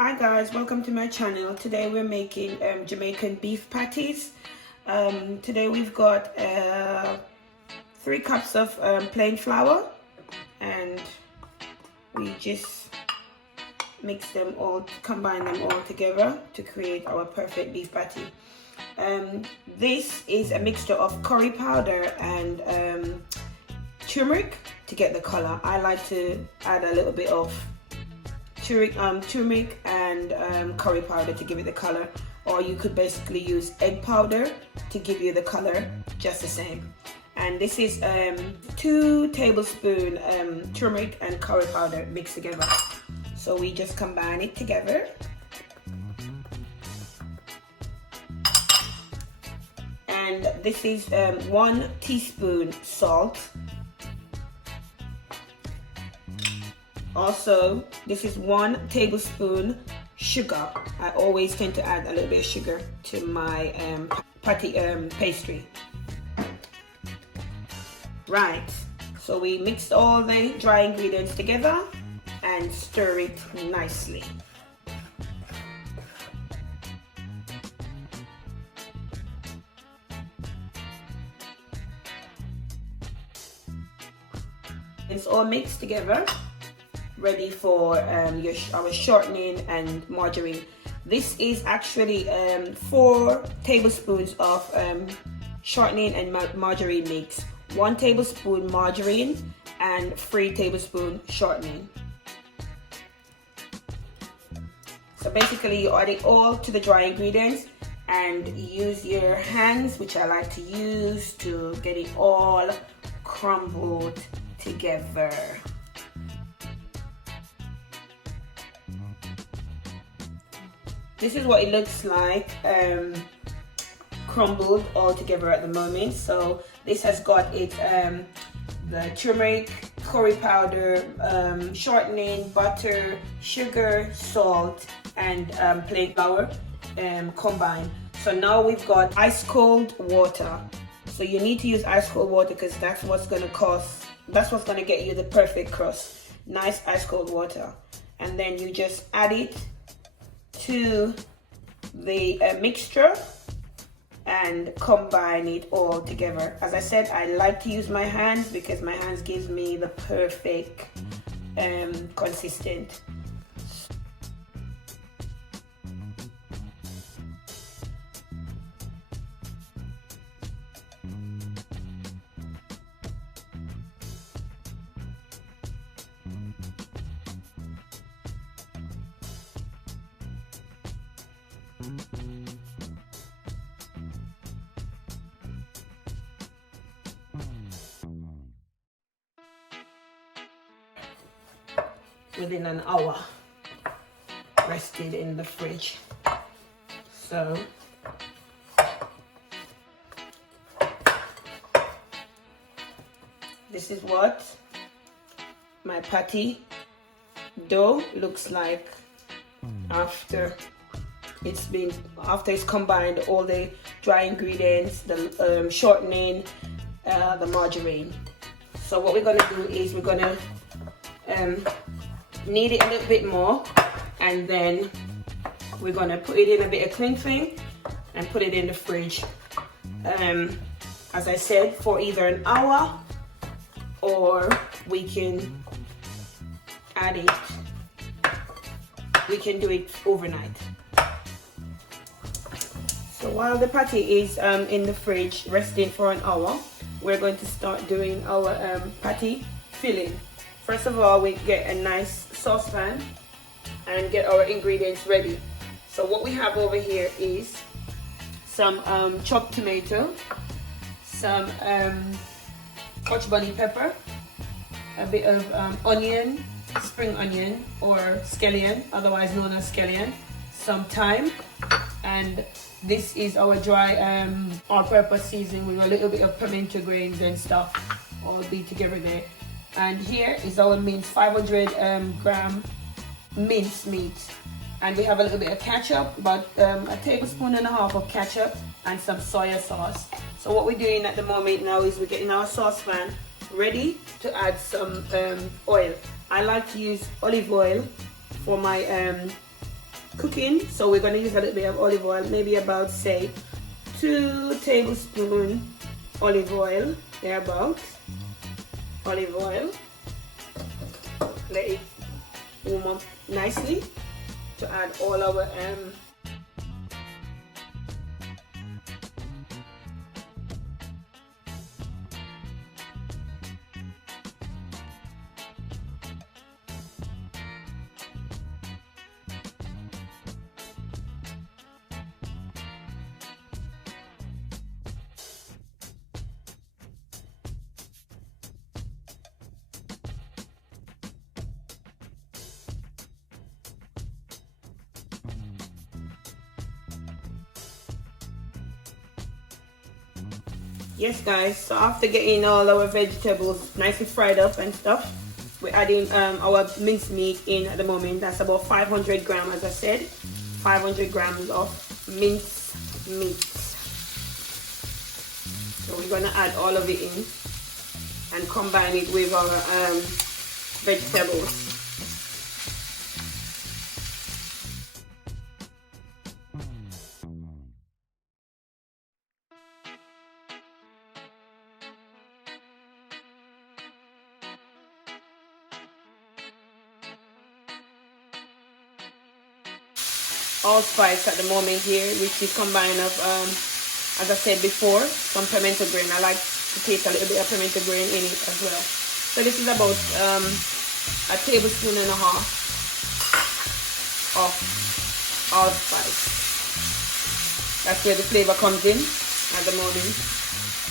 Hi guys, welcome to my channel. Today we're making Jamaican beef patties. Today we've got 3 cups of plain flour, and we just mix them all, combine them all together to create our perfect beef patty. This is a mixture of curry powder and turmeric to get the color. I like to add a little bit of turmeric and curry powder to give it the color, or you could basically use egg powder to give you the color just the same. And this is 2 tablespoons turmeric and curry powder mixed together. So we just combine it together. And this is 1 teaspoon salt. Also, this is 1 tablespoon sugar. I always tend to add a little bit of sugar to my patty pastry. Right, so we mixed all the dry ingredients together and stir it nicely. It's all mixed together, ready for our shortening and margarine. This is actually 4 tablespoons of shortening and margarine mix, 1 tablespoon margarine and 3 tablespoons shortening. So basically you add it all to the dry ingredients and use your hands, which I like to use, to get it all crumbled together. This is what it looks like crumbled all together at the moment. So this has got it the turmeric, curry powder, shortening, butter, sugar, salt, and plain flour combined. So now we've got ice cold water. So you need to use ice cold water because that's what's going to get you the perfect crust. Nice ice cold water. And then you just add it to the mixture and combine it all together. As I said, I like to use my hands because my hands gives me the perfect consistent. Within an hour, rested in the fridge. So this is what my patty dough looks like after it's combined all the dry ingredients, the shortening, the margarine. So what we're gonna do is we're gonna knead it a little bit more, and then we're gonna put it in a bit of cling film and put it in the fridge, as I said, for either an hour, or we can add it, we can do it overnight. So while the patty is in the fridge resting for an hour, we're going to start doing our patty filling. First of all, we get a nice saucepan and get our ingredients ready. So what we have over here is some chopped tomato, some Scotch bunny pepper, a bit of onion, spring onion or scallion, otherwise known as scallion, some thyme, and this is our dry all-purpose seasoning with a little bit of pimento grains and stuff all be together there. And here is our minced 500 gram minced meat, and we have a little bit of ketchup, about 1.5 tablespoons of ketchup, and some soya sauce. So what we're doing at the moment now is we're getting our saucepan ready to add some oil. I like to use olive oil for my cooking, so we're going to use a little bit of olive oil, maybe about, say, 2 tablespoons olive oil, thereabouts. Olive oil. Let it warm up nicely to add all our Yes guys, so after getting all our vegetables nicely fried up and stuff, we're adding our minced meat in at the moment. That's about 500 grams, as I said, 500 grams of minced meat. So we're gonna add all of it in and combine it with our vegetables. Allspice at the moment here, which is combined of, as I said before, some pimento grain. I like to taste a little bit of pimento grain in it as well. So this is about 1.5 tablespoons of allspice. That's where the flavor comes in at the moment.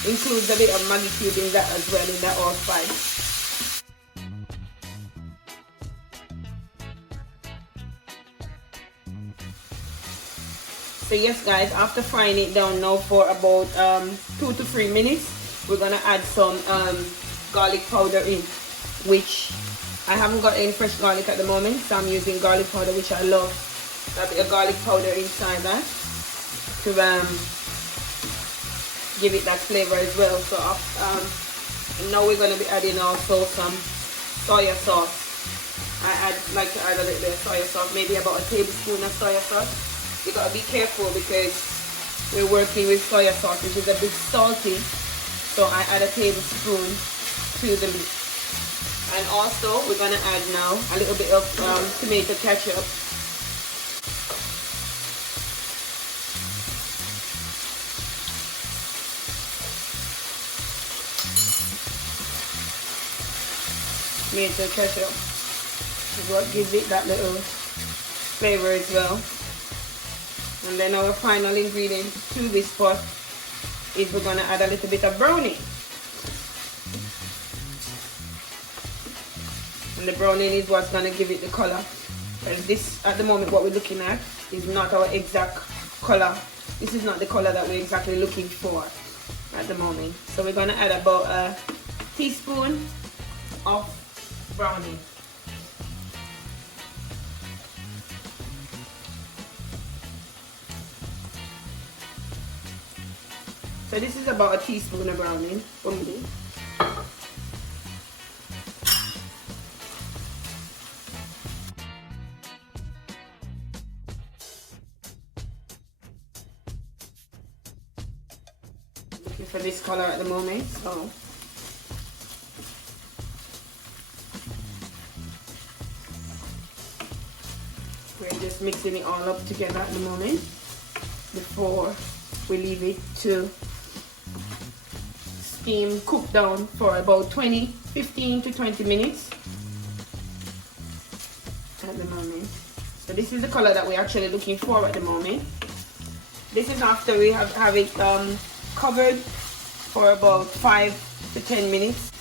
Includes a bit of Maggi cube in that as well, in that allspice. So yes guys, after frying it down now for about 2 to 3 minutes, we're gonna add some garlic powder in, which I haven't got any fresh garlic at the moment, so I'm using garlic powder, which I love. A bit of garlic powder inside that to give it that flavor as well. So now we're gonna be adding also some soya sauce. I like to add a little bit of soya sauce, maybe about 1 tablespoon of soya sauce. You gotta be careful because we're working with soya sauce, which is a bit salty. So I add 1 tablespoon to the meat. And also we're gonna add now a little bit of tomato ketchup. Tomato ketchup is what gives it that little flavor as well. And then our final ingredient to this pot is we're going to add a little bit of browning. And the browning is what's going to give it the color. Because this, at the moment, what we're looking at is not our exact color. This is not the color that we're exactly looking for at the moment. So we're going to add about 1 teaspoon of browning. So this is about 1 teaspoon of browning for me. Looking for this color at the moment, so we're just mixing it all up together at the moment before we leave it to steam, cook down for about 15 to 20 minutes at the moment. So this is the color that we're actually looking for at the moment. This is after we have it covered for about 5 to 10 minutes.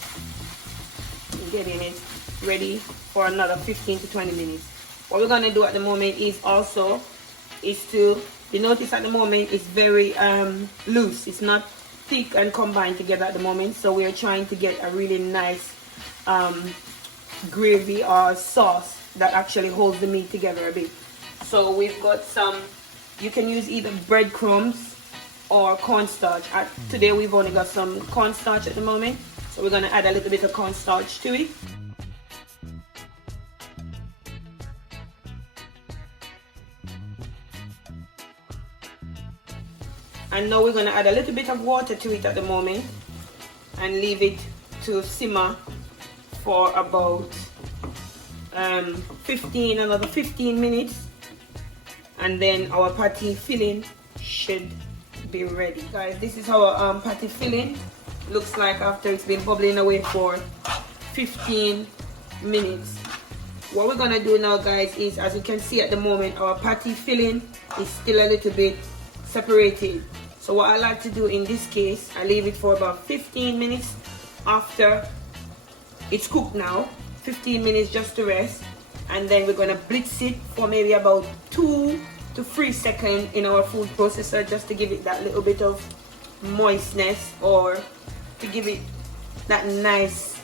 Getting it ready for another 15 to 20 minutes. What we're gonna do at the moment is to, you notice at the moment it's very loose. It's not thick and combined together at the moment, so we're trying to get a really nice gravy or sauce that actually holds the meat together a bit. So we've got some, you can use either breadcrumbs or cornstarch. Today we've only got some cornstarch at the moment, so we're going to add a little bit of cornstarch to it. And now we're going to add a little bit of water to it at the moment and leave it to simmer for about another 15 minutes, and then our patty filling should be ready. Guys, this is how our patty filling looks like after it's been bubbling away for 15 minutes. What we're gonna do now, guys, is, as you can see at the moment, our patty filling is still a little bit separated. So what I like to do in this case, I leave it for about 15 minutes after it's cooked now. 15 minutes just to rest, and then we're gonna blitz it for maybe about 2 to 3 seconds in our food processor, just to give it that little bit of moistness, or to give it that nice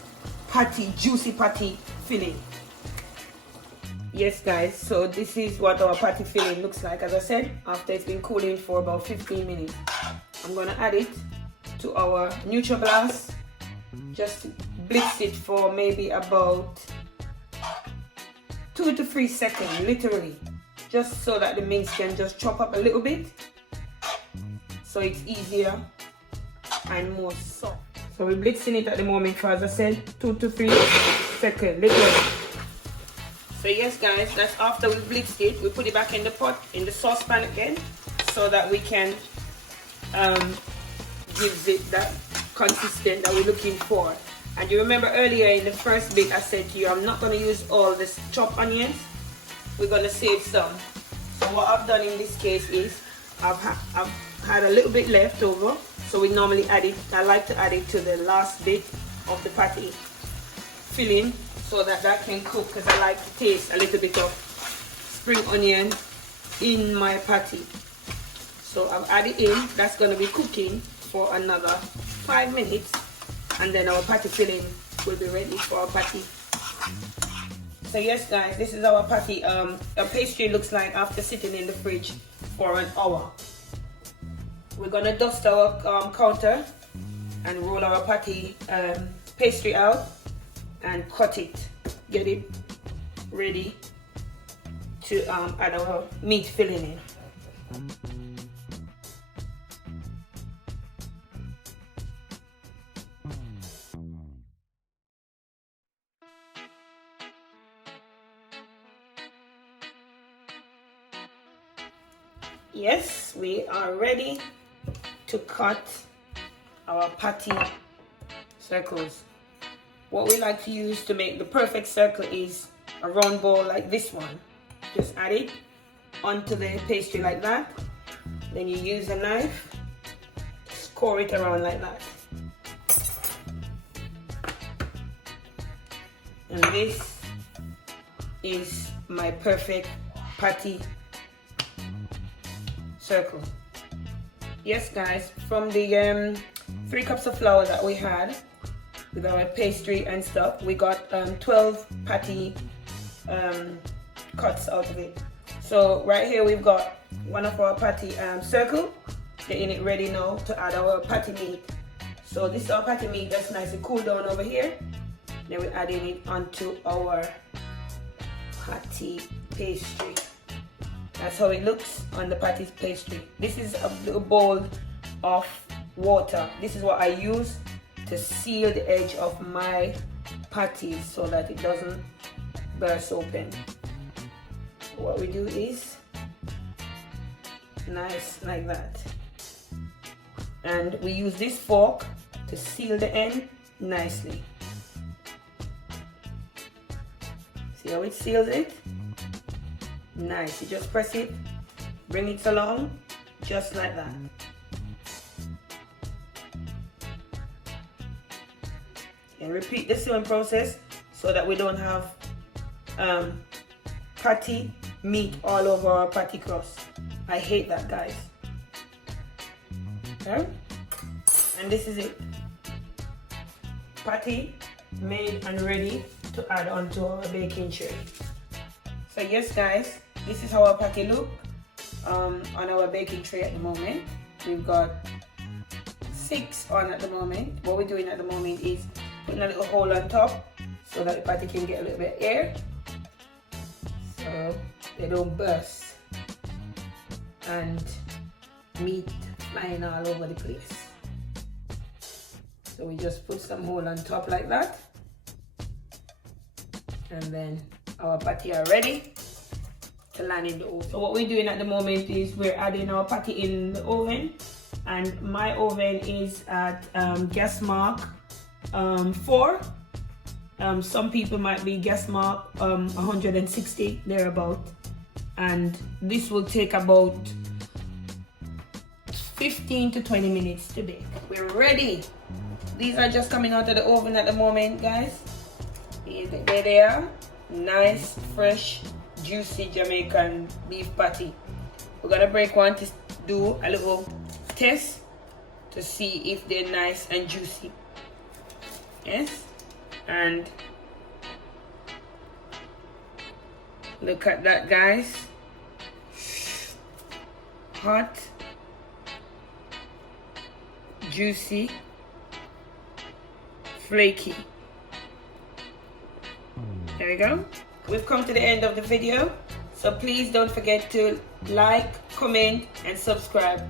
patty, juicy patty filling. Yes guys, so this is what our patty filling looks like, as I said, after it's been cooling for about 15 minutes. I'm gonna add it to our NutriBlast, just blitz it for maybe about 2 to 3 seconds, literally, just so that the mince can just chop up a little bit, so it's easier and more soft. So we're blitzing it at the moment for, as I said, 2 to 3 seconds, literally. So yes guys, that's after we blitzed it. We put it back in the pot, in the saucepan again, so that we can give it that consistent that we're looking for. And you remember earlier in the first bit I said to you, I'm not going to use all this chopped onions. We're going to save some. So what I've done in this case is I've had a little bit left over. So we normally add it, I like to add it to the last bit of the patty filling, so that can cook, because I like to taste a little bit of spring onion in my patty. So I've added in, that's going to be cooking for another 5 minutes, and then our patty filling will be ready for our patty. So yes guys, this is our patty. Our pastry looks like after sitting in the fridge for an hour. We're going to dust our counter and roll our patty pastry out and cut it, get it ready to add our meat filling in. Yes, we are ready to cut our patty circles. What we like to use to make the perfect circle is a round ball like this one. Just add it onto the pastry like that. Then you use a knife, score it around like that. And this is my perfect patty circle. Yes guys, from the 3 cups of flour that we had with our pastry and stuff, we got 12 patty cuts out of it. So right here we've got one of our patty circle, getting it ready now to add our patty meat. So this is our patty meat that's nicely cooled down over here. Then we're adding it onto our patty pastry. That's how it looks on the patty pastry. This is a little bowl of water. This is what I use to seal the edge of my patties so that it doesn't burst open. What we do is nice like that, and we use this fork to seal the end nicely. See how it seals it? Nice. You just press it, bring it along, just like that. And repeat the same process so that we don't have patty meat all over our patty crust. I hate that, guys. Okay? And this is it. Patty made and ready to add onto our baking tray. So yes guys, this is how our patty look on our baking tray at the moment. We've got 6 on at the moment. What we're doing at the moment is putting a little hole on top so that the patty can get a little bit of air, so they don't burst and meat flying all over the place. So we just put some hole on top like that. And then our patty are ready to land in the oven. So what we're doing at the moment is we're adding our patty in the oven. And my oven is at gas mark 4. Some people might be gas mark 160 thereabout. And this will take about 15 to 20 minutes to bake. We're ready. These are just coming out of the oven at the moment, guys. There they are. Nice, fresh, juicy Jamaican beef patty. We're gonna break one to do a little test to see if they're nice and juicy. Yes, and look at that, guys. Hot, juicy, flaky. There we go. We've come to the end of the video, so please don't forget to like, comment, and subscribe.